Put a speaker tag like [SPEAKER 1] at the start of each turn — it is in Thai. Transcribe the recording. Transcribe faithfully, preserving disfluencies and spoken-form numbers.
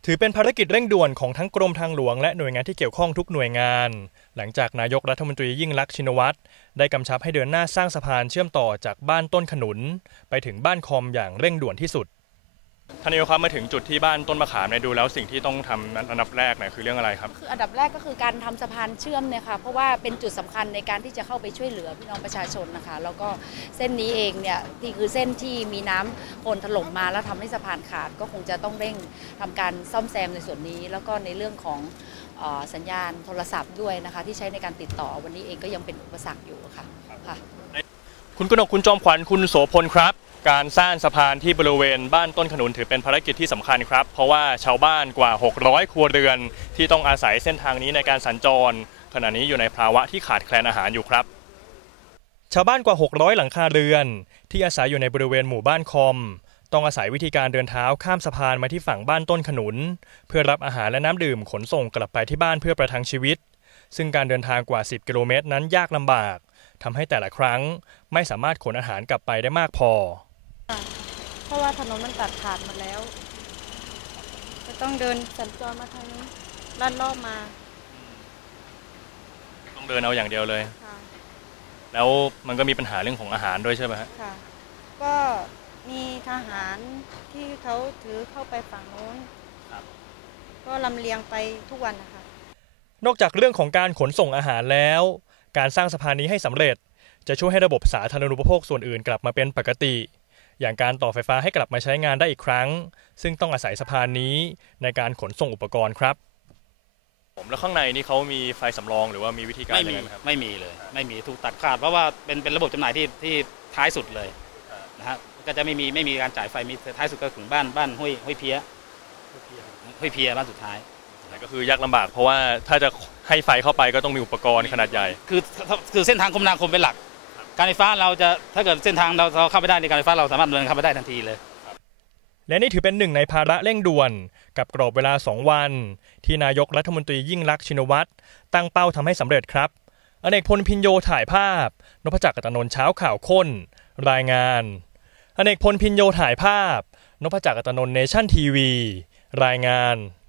[SPEAKER 1] ถือเป็นภารกิจเร่งด่วนของทั้งกรมทางหลวงและหน่วยงานที่เกี่ยวข้องทุกหน่วยงานหลังจากนายกรัฐมนตรียิ่งลักษณ์ชินวัตรได้กำชับให้เดินหน้าสร้างสะพานเชื่อมต่อจากบ้านต้นขนุนไปถึงบ้านคอมอย่างเร่งด่วนที่สุดท่านนายกครับมาถึงจุดที่บ้านต้นมะขามเนี่ยดูแล้วสิ่งที่ต้องทำอันดับแรกเนี่ยคือเรื่องอะไรครับ
[SPEAKER 2] คืออันดับแรกก็คือการทำสะพานเชื่อมเนี่ยค่ะเพราะว่าเป็นจุดสำคัญในการที่จะเข้าไปช่วยเหลือพี่น้องประชาชนนะคะแล้วก็เส้นนี้เองเนี่ยที่คือเส้นที่มีน้ำโคลนถล่มมาแล้วทำให้สะพานขาดก็คงจะต้องเร่งทำการซ่อมแซมในส่วนนี้แล้วก็ในเรื่องของสัญญาณโทรศัพท์ด้วยนะคะที่ใช้ในการติดต่อวันนี้เองก็ยังเป็นอุปสรรคอยู่ค่ะค่ะ
[SPEAKER 1] คุณกนกคุณจอมขวัญคุณโสพลครับการสร้างสะพานที่บริเวณบ้านต้นขนุนถือเป็นภารกิจที่สำคัญครับเพราะว่าชาวบ้านกว่าหกร้อยครัวเรือนที่ต้องอาศัยเส้นทางนี้ในการสัญจรขณะนี้อยู่ในภาวะที่ขาดแคลนอาหารอยู่ครับชาวบ้านกว่าหกร้อยหลังคาเรือนที่อาศัยอยู่ในบริเวณหมู่บ้านคอมต้องอาศัยวิธีการเดินเท้าข้ามสะพานมาที่ฝั่งบ้านต้นขนุนเพื่อรับอาหารและน้ำดื่มขนส่งกลับไปที่บ้านเพื่อประทังชีวิตซึ่งการเดินทางกว่าสิบกิโลเมตรนั้นยากลำบากทำให้แต่ละครั้งไม่สามารถขนอาหารกลับไปได้มากพอ
[SPEAKER 3] เพราะว่าถนนมันตัดขาดหมดแล้วจะต้องเดินสัญจรมาทางนี้ลัดเลาะมา
[SPEAKER 1] ต้องเดินเอาอย่างเดียวเลยแล้วมันก็มีปัญหาเรื่องของอาหารด้วยใช่ไหมฮะ
[SPEAKER 3] ค่ะก็มีทหารที่เขาถือเข้าไปฝั่งโน้นก็ลำเลียงไปทุกวันนะคะ
[SPEAKER 1] นอกจากเรื่องของการขนส่งอาหารแล้วการสร้างสะพานนี้ให้สำเร็จจะช่วยให้ระบบสาธารณูปโภคส่วนอื่นกลับมาเป็นปกติอย่างการต่อไฟฟ้าให้กลับมาใช้งานได้อีกครั้งซึ่งต้องอาศัยสะพานนี้ในการขนส่งอุปกรณ์ครับผมแล้วข้างในนี่เขามีไฟสำรองหรือว่ามีวิธีการยังไงครับ
[SPEAKER 4] ไม่มีเลยไม่มีถูกตัดขาดเพราะว่าเป็นเป็นระบบจำหน่ายที่ที่ท้ายสุดเลยนะฮะก็จะไม่มีไม่มีการจ่ายไฟมีท้ายสุดก็ถึงบ้านบ้านห้วยห้วยเพี้ยห้วยเพี้ยบ้านสุดท้าย
[SPEAKER 1] ก็คือยากลำบากเพราะว่าถ้าจะให้ไฟเข้าไปก็ต้องมีอุปกรณ์ขนาดใหญ่
[SPEAKER 4] คือคือเส้นทางคมนาคมเป็นหลักการไฟฟ้าเราจะถ้าเกิดเส้นทางเราเข้าไปได้ในการไฟฟ้าเราสามารถเดินเข้าไปได้ทันทีเลย
[SPEAKER 1] และนี่ถือเป็นหนึ่งในภาระเร่งด่วนกับกรอบเวลาสองวันที่นายกรัฐมนตรียิ่งลักษณ์ชินวัตรตั้งเป้าทำให้สำเร็จครับอเนกพลพินโยถ่ายภาพนพจักร กตนนท์เช้าข่าวข้นรายงานอเนกพลพินโยถ่ายภาพนพจักร กตนนท์เนชั่นทีวีรายงาน